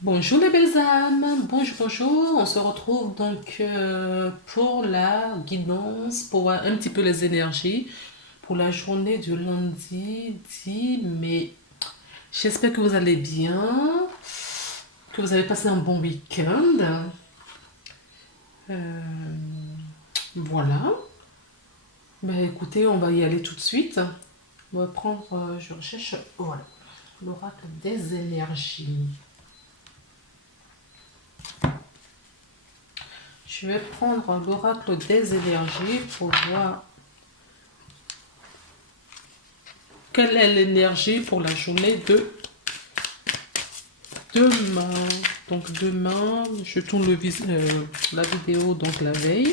Bonjour les belles âmes, bonjour, bonjour. On se retrouve donc pour la guidance, pour voir un petit peu les énergies pour la journée du lundi 10 mai. J'espère que vous allez bien, que vous avez passé un bon week-end. Euh, voilà. Ben, écoutez, on va y aller tout de suite. On va prendre, je recherche, voilà, l'oracle des énergies. Je vais prendre l'oracle des énergies pour voir quelle est l'énergie pour la journée de demain. Donc demain, je tourne la vidéo donc la veille,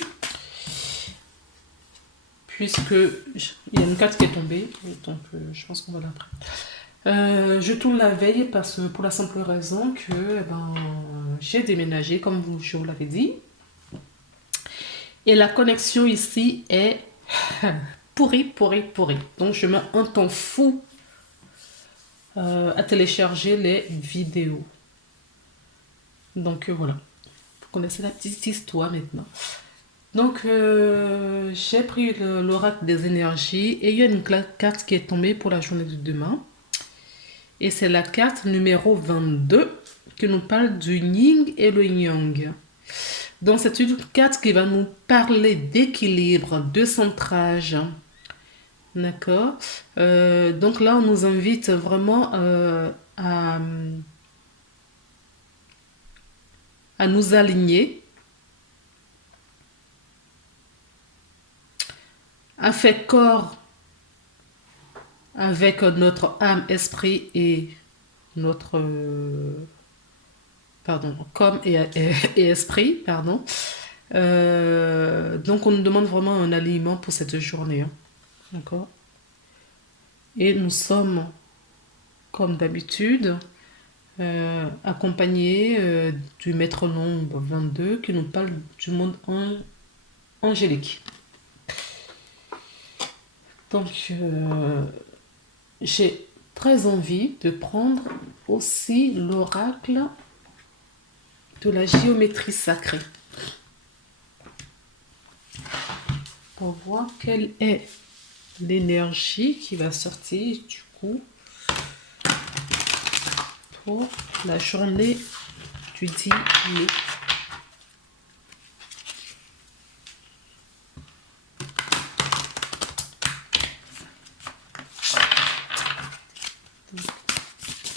puisque il y a une carte qui est tombée, donc je pense qu'on va la prendre. Je tourne la veille parce que pour la simple raison que j'ai déménagé, comme je vous l'avais dit, et la connexion ici est pourrie. Donc je mets un temps fou à télécharger les vidéos. Donc voilà, vous connaissez la petite histoire maintenant. Donc j'ai pris l'oracle des énergies et il y a une carte qui est tombée pour la journée de demain. Et c'est la carte numéro 22 qui nous parle du yin et le yang. Donc c'est une carte qui va nous parler d'équilibre, de centrage. D'accord. Donc là, on nous invite vraiment à nous aligner, à faire corps avec notre âme, esprit et notre pardon, corps et esprit, pardon. Donc on nous demande vraiment un alignement pour cette journée, hein. D'accord. Et nous sommes, comme d'habitude, accompagnés du maître nombre 22 qui nous parle du monde angélique. Donc, j'ai très envie de prendre aussi l'oracle de la géométrie sacrée pour voir quelle est l'énergie qui va sortir du coup pour la journée du 10 mai. Donc,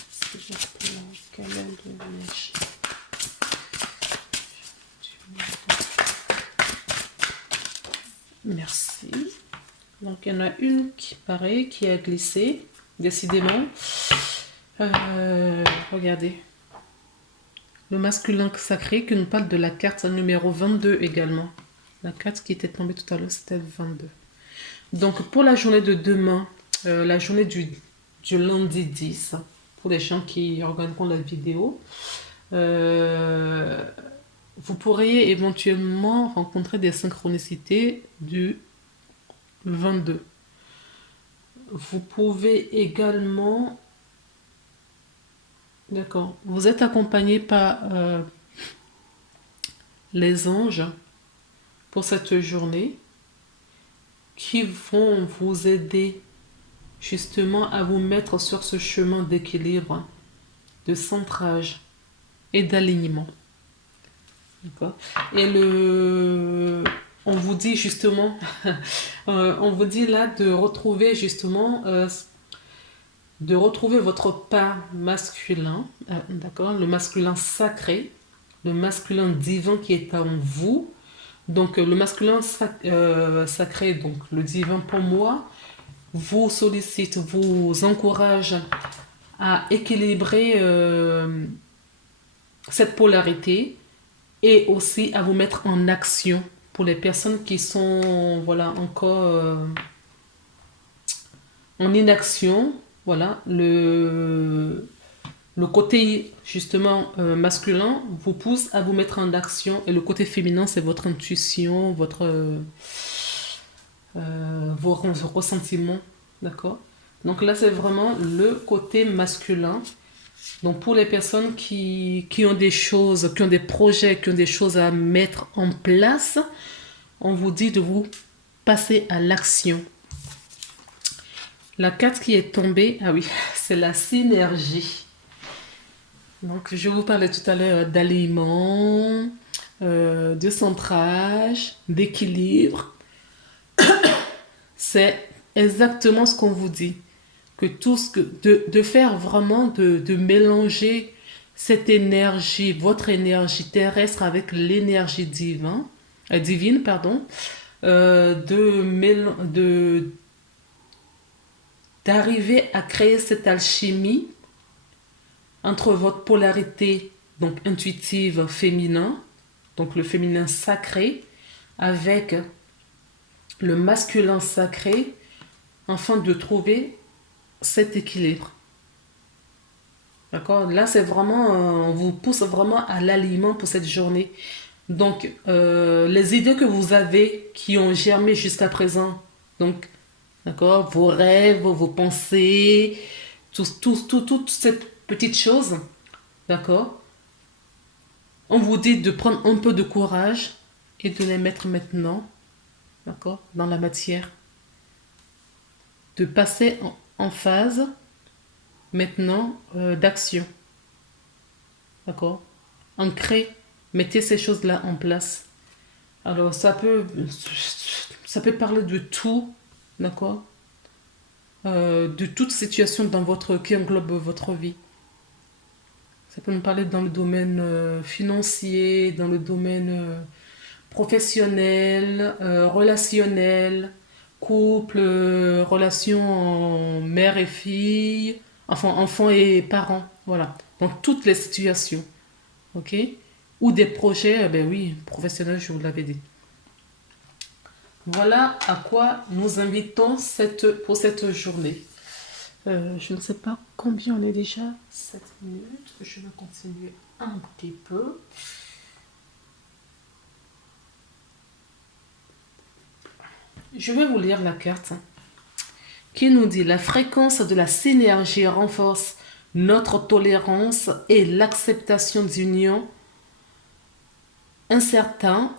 est-ce que j'appelle quelle est l'énergie? Merci. Donc il y en a une qui paraît, qui a glissé, décidément. Regardez. Le masculin sacré qui nous parle de la carte numéro 22 également. La carte qui était tombée tout à l'heure, c'était le 22. Donc pour la journée de demain, la journée du lundi 10, pour les gens qui regarderont la vidéo, vous pourriez éventuellement rencontrer des synchronicités du 22. Vous pouvez également... D'accord. Vous êtes accompagné par les anges pour cette journée qui vont vous aider justement à vous mettre sur ce chemin d'équilibre, de centrage et d'alignement. D'accord. Et on vous dit justement, on vous dit là de retrouver justement, de retrouver votre part masculin, d'accord, le masculin sacré, le masculin divin qui est en vous. Donc le masculin sacré, donc le divin pour moi, vous sollicite, vous encourage à équilibrer cette polarité et aussi à vous mettre en action pour les personnes qui sont voilà encore en inaction. Voilà, le côté justement masculin vous pousse à vous mettre en action et le côté féminin c'est votre intuition, vos ressentiments, d'accord. Donc là c'est vraiment le côté masculin Donc pour les personnes qui ont des choses, qui ont des projets, qui ont des choses à mettre en place, on vous dit de vous passer à l'action. La carte qui est tombée, ah oui, c'est la synergie. Donc je vous parlais tout à l'heure d'aliments, de centrage, d'équilibre. C'est exactement ce qu'on vous dit. Que tout ce que, de faire vraiment, de mélanger cette énergie, votre énergie terrestre avec l'énergie divine, pardon, d'arriver à créer cette alchimie entre votre polarité donc intuitive féminin, donc le féminin sacré, avec le masculin sacré, afin de trouver cet équilibre. D'accord? Là, c'est vraiment, on vous pousse vraiment à l'aliment pour cette journée. Donc, les idées que vous avez qui ont germé jusqu'à présent, donc, d'accord, vos rêves, vos pensées, toutes ces petites choses, d'accord, on vous dit de prendre un peu de courage et de les mettre maintenant, d'accord, dans la matière. De passer en phase maintenant d'action. D'accord? Ancrez, mettez ces choses-là en place. Alors, ça peut parler de tout, d'accord? De toute situation qui englobe votre vie. Ça peut me parler dans le domaine financier, dans le domaine professionnel, relationnel, couple, relation mère et fille, enfin enfant et parents, voilà. Dans toutes les situations, ok? Ou des projets, ben oui, professionnels, je vous l'avais dit. Voilà à quoi nous invitons pour cette journée. Je ne sais pas combien on est déjà, 7 minutes, je vais continuer un petit peu. Je vais vous lire la carte qui nous dit: la fréquence de la synergie renforce notre tolérance et l'acceptation d'unions incertaines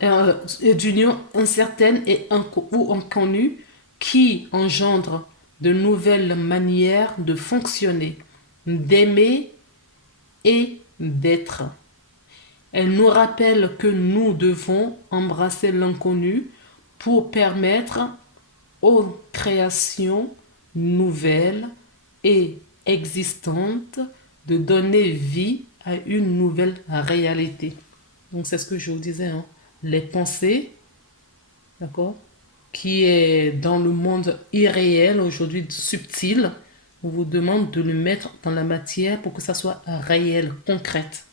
ou inconnues qui engendrent de nouvelles manières de fonctionner, d'aimer et d'être. Elle nous rappelle que nous devons embrasser l'inconnu pour permettre aux créations nouvelles et existantes de donner vie à une nouvelle réalité. Donc c'est ce que je vous disais, hein. Les pensées, d'accord, qui est dans le monde irréel, aujourd'hui subtil, on vous demande de le mettre dans la matière pour que ça soit réel, concrète.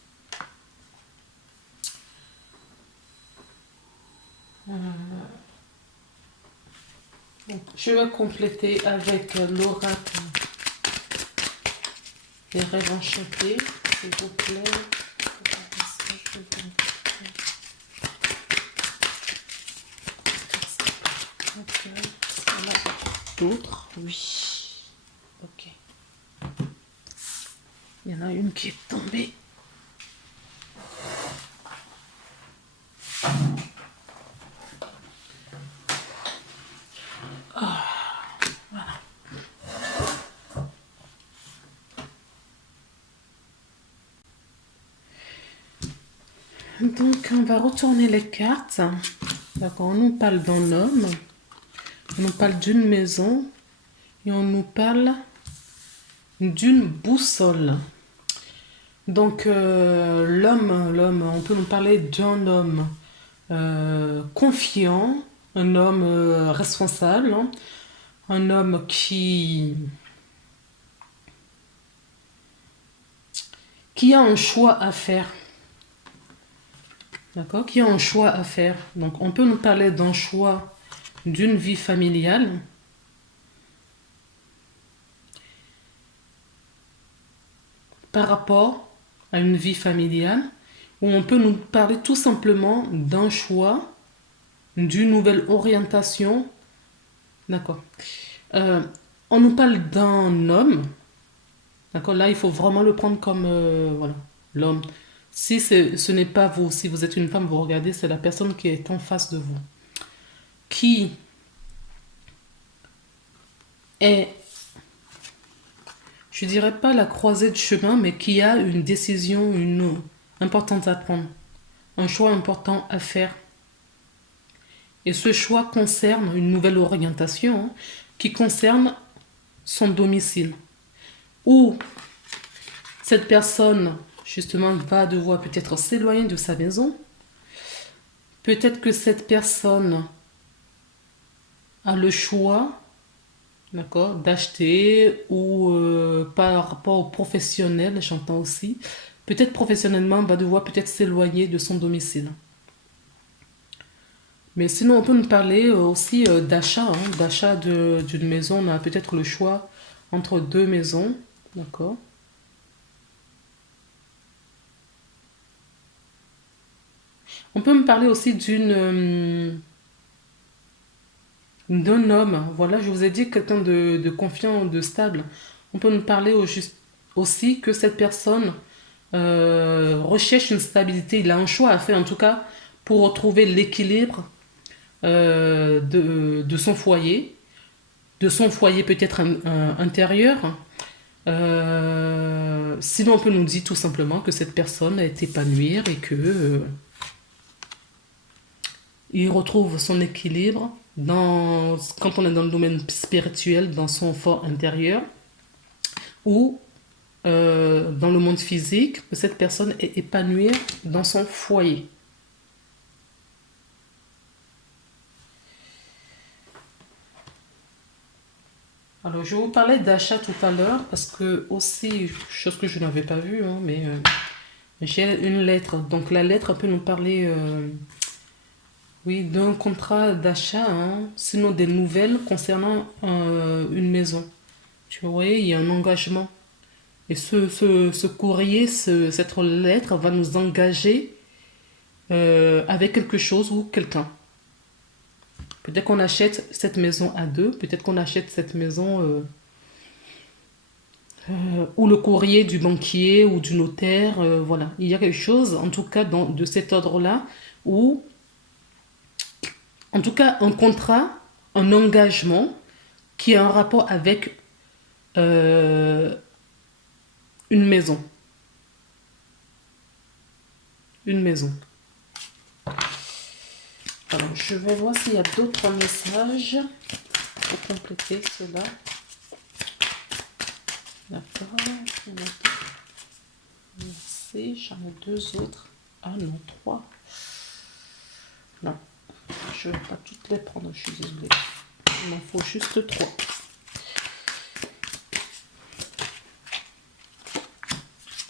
Donc, je vais compléter avec l'oracle des rêves enchantés, s'il vous plaît. D'autres, oui. Ok. Il y en a une qui est tombée. Voilà. Donc, on va retourner les cartes. D'accord, on nous parle d'un homme, on nous parle d'une maison et on nous parle d'une boussole. Donc, l'homme, on peut nous parler d'un homme confiant, un homme responsable, hein, un homme qui a un choix à faire. D'accord? Qui a un choix à faire. Donc, on peut nous parler d'un choix d'une vie familiale. Par rapport à une vie familiale. Ou on peut nous parler tout simplement d'un choix, d'une nouvelle orientation. D'accord. On nous parle d'un homme. D'accord? Là, il faut vraiment le prendre comme voilà, l'homme. Si ce n'est pas vous, si vous êtes une femme, vous regardez, c'est la personne qui est en face de vous, qui est, je dirais pas la croisée de chemin, mais qui a une décision importante à prendre, un choix important à faire. Et ce choix concerne une nouvelle orientation qui concerne son domicile. Ou cette personne, justement, va devoir peut-être s'éloigner de sa maison. Peut-être que cette personne a le choix, d'accord, d'acheter ou par rapport au professionnel, j'entends aussi, peut-être professionnellement, va devoir peut-être s'éloigner de son domicile. Mais sinon, on peut nous parler aussi d'achat, d'achat d'une maison. On a peut-être le choix entre deux maisons, d'accord. On peut me parler aussi d'un homme. Voilà, je vous ai dit quelqu'un de confiant, de stable. On peut nous parler aussi que cette personne recherche une stabilité. Il a un choix à faire, en tout cas, pour retrouver l'équilibre de son foyer peut-être intérieur. Sinon, on peut nous dire tout simplement que cette personne est épanouie et que il retrouve son équilibre quand on est dans le domaine spirituel, dans son fort intérieur, ou dans le monde physique, que cette personne est épanouie dans son foyer. Alors, je vous parlais d'achat tout à l'heure, parce que aussi, chose que je n'avais pas vue, mais j'ai une lettre. Donc, la lettre peut nous parler, oui, d'un contrat d'achat, sinon des nouvelles concernant une maison. Tu vois, il y a un engagement. Et ce courrier, cette lettre va nous engager avec quelque chose ou quelqu'un. Peut-être qu'on achète cette maison à deux, peut-être qu'on achète cette maison ou le courrier du banquier ou du notaire. Voilà, il y a quelque chose, en tout cas de cet ordre-là, ou en tout cas un contrat, un engagement qui a un rapport avec euh, une maison. Une maison. Alors, je vais voir s'il y a d'autres messages pour compléter cela. D'accord. Merci. J'en ai deux autres. Ah non, trois. Non, je ne vais pas toutes les prendre, je suis désolée. Il m'en faut juste trois.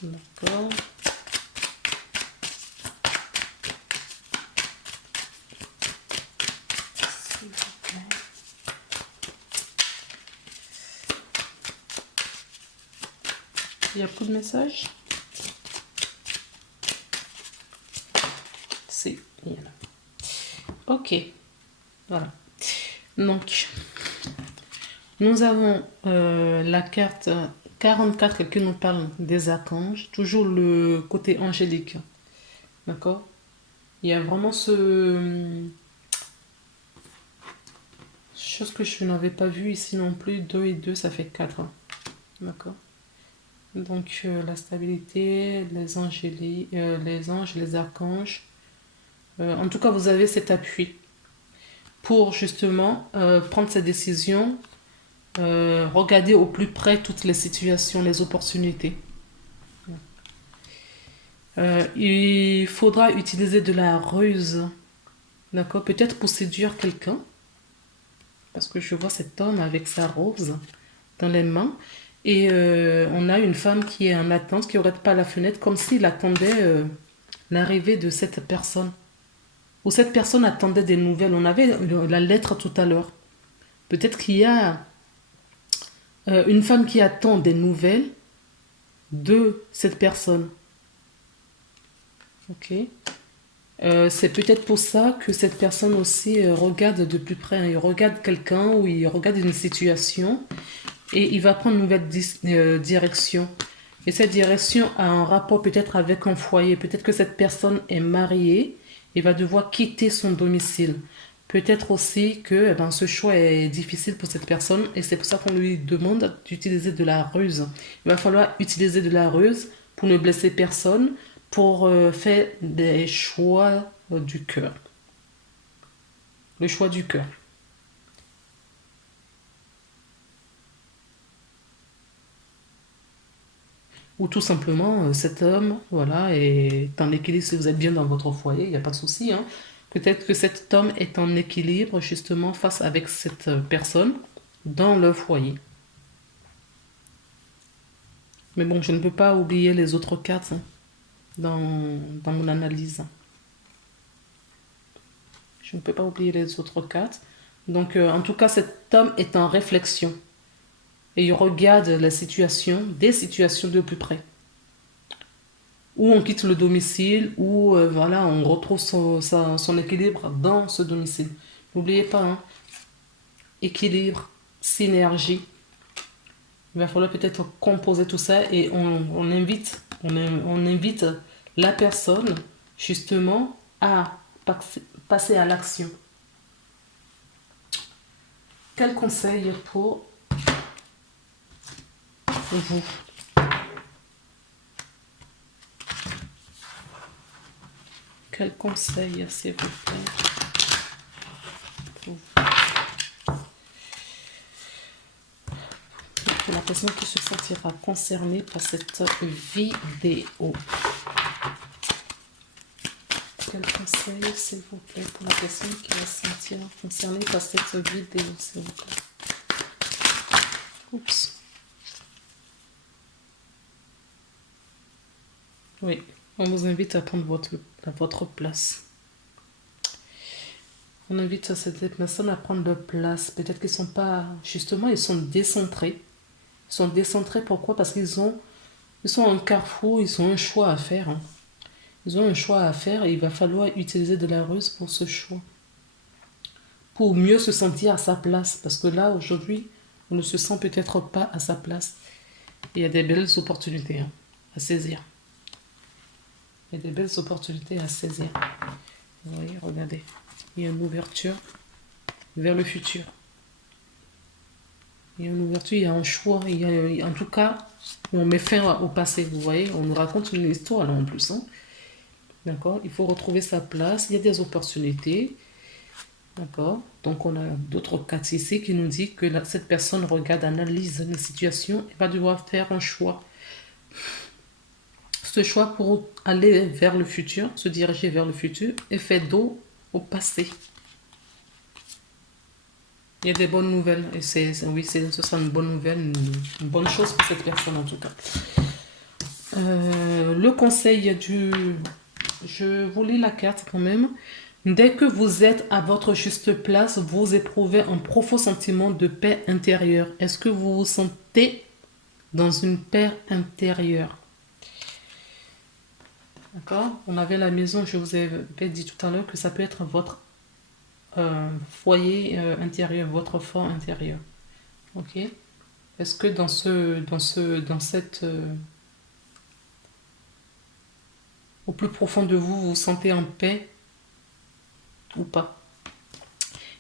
D'accord. Il y a plus de messages? Si, il y en a. Ok, voilà. Donc, nous avons la carte 44 qui nous parle des archanges, toujours le côté angélique. D'accord? Il y a vraiment chose que je n'avais pas vu ici non plus. 2 et 2, ça fait 4. D'accord? Donc, la stabilité, les anges, les archanges. En tout cas, vous avez cet appui pour justement prendre cette décision, regarder au plus près toutes les situations, les opportunités. Il faudra utiliser de la ruse, d'accord? Peut-être pour séduire quelqu'un, parce que je vois cet homme avec sa rose dans les mains, et on a une femme qui est en attente, qui regarde pas la fenêtre, comme s'il attendait l'arrivée de cette personne. Ou cette personne attendait des nouvelles. On avait la lettre tout à l'heure. Peut-être qu'il y a une femme qui attend des nouvelles de cette personne. Ok. C'est peut-être pour ça que cette personne aussi regarde de plus près. Il regarde quelqu'un ou il regarde une situation et il va prendre une nouvelle direction. Et cette direction a un rapport peut-être avec un foyer. Peut-être que cette personne est mariée et va devoir quitter son domicile. Peut-être aussi que ce choix est difficile pour cette personne et c'est pour ça qu'on lui demande d'utiliser de la ruse. Il va falloir utiliser de la ruse pour ne blesser personne, pour faire des choix du cœur. Le choix du cœur. Ou tout simplement, cet homme, voilà, est en équilibre. Si vous êtes bien dans votre foyer, il n'y a pas de souci, hein. Peut-être que cet homme est en équilibre justement face avec cette personne dans le foyer. Mais bon, je ne peux pas oublier les autres cartes hein, dans mon analyse. Je ne peux pas oublier les autres cartes. Donc, en tout cas, cet homme est en réflexion. Et il regarde la situation, des situations de plus près. Ou on quitte le domicile, ou voilà, on retrouve son équilibre dans ce domicile. N'oubliez pas, hein, équilibre, synergie. Il va falloir peut-être composer tout ça et on invite la personne justement à passer à l'action. Quel conseil pour vous? Quel conseil, s'il vous plaît, pour vous? Pour la personne qui se sentira concernée par cette vidéo. Quel conseil, s'il vous plaît, pour la personne qui va se sentir concernée par cette vidéo, s'il vous plaît? Oups. Oui, on vous invite à prendre votre place. On invite cette personne à prendre leur place. Peut-être qu'ils sont pas... Justement, ils sont décentrés. Ils sont décentrés, pourquoi? Parce ils sont en carrefour, ils ont un choix à faire. Hein. Ils ont un choix à faire et il va falloir utiliser de la ruse pour ce choix. Pour mieux se sentir à sa place. Parce que là, aujourd'hui, on ne se sent peut-être pas à sa place. Il y a des belles opportunités hein, à saisir. Il y a des belles opportunités à saisir. Vous voyez, regardez. Il y a une ouverture vers le futur. Il y a une ouverture, il y a un choix. En tout cas, on met fin au passé. Vous voyez, on nous raconte une histoire là en plus. Hein. D'accord? Il faut retrouver sa place. Il y a des opportunités. D'accord? Donc, on a d'autres cas ici qui nous dit que cette personne regarde, analyse la situation et va devoir faire un choix. Ce choix pour aller vers le futur, se diriger vers le futur, est fait dos au passé. Il y a des bonnes nouvelles. Et oui, ce sera une bonne nouvelle, une bonne chose pour cette personne en tout cas. Le conseil je vous lis la carte quand même. Dès que vous êtes à votre juste place, vous éprouvez un profond sentiment de paix intérieure. Est-ce que vous vous sentez dans une paix intérieure? D'accord? On avait la maison, je vous avais dit tout à l'heure que ça peut être votre foyer intérieur, votre fort intérieur. Ok? Est-ce que dans cette au plus profond de vous, vous vous sentez en paix ou pas?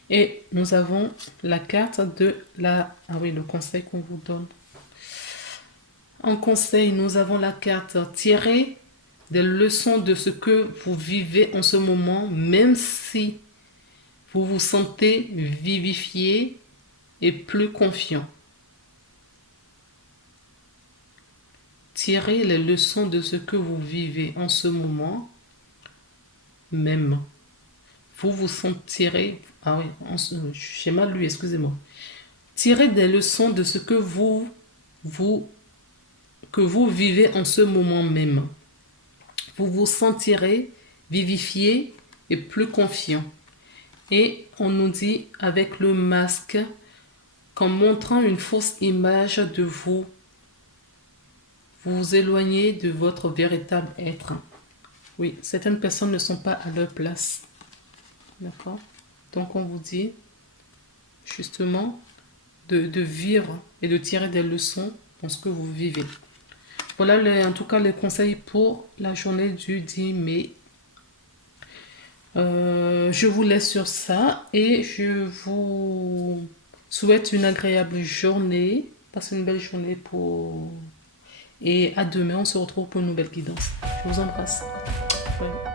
Et nous avons la carte de la... Ah oui, le conseil qu'on vous donne. En conseil, nous avons la carte tirer des leçons de ce que vous vivez en ce moment, même si vous vous sentez vivifié et plus confiant. Tirez les leçons de ce que vous vivez en ce moment, même. Vous vous sentirez... Ah oui, j'ai mal lu, excusez-moi. Tirez des leçons de ce que vous vivez en ce moment même. Vous vous sentirez vivifié et plus confiant. Et on nous dit avec le masque qu'en montrant une fausse image de vous, vous vous éloignez de votre véritable être. Oui, certaines personnes ne sont pas à leur place. D'accord? Donc on vous dit, justement, de vivre et de tirer des leçons dans ce que vous vivez. Voilà en tout cas les conseils pour la journée du 10 mai. Je vous laisse sur ça et je vous souhaite une agréable journée. Passez une belle journée et à demain, on se retrouve pour une nouvelle guidance. Je vous embrasse. Ouais.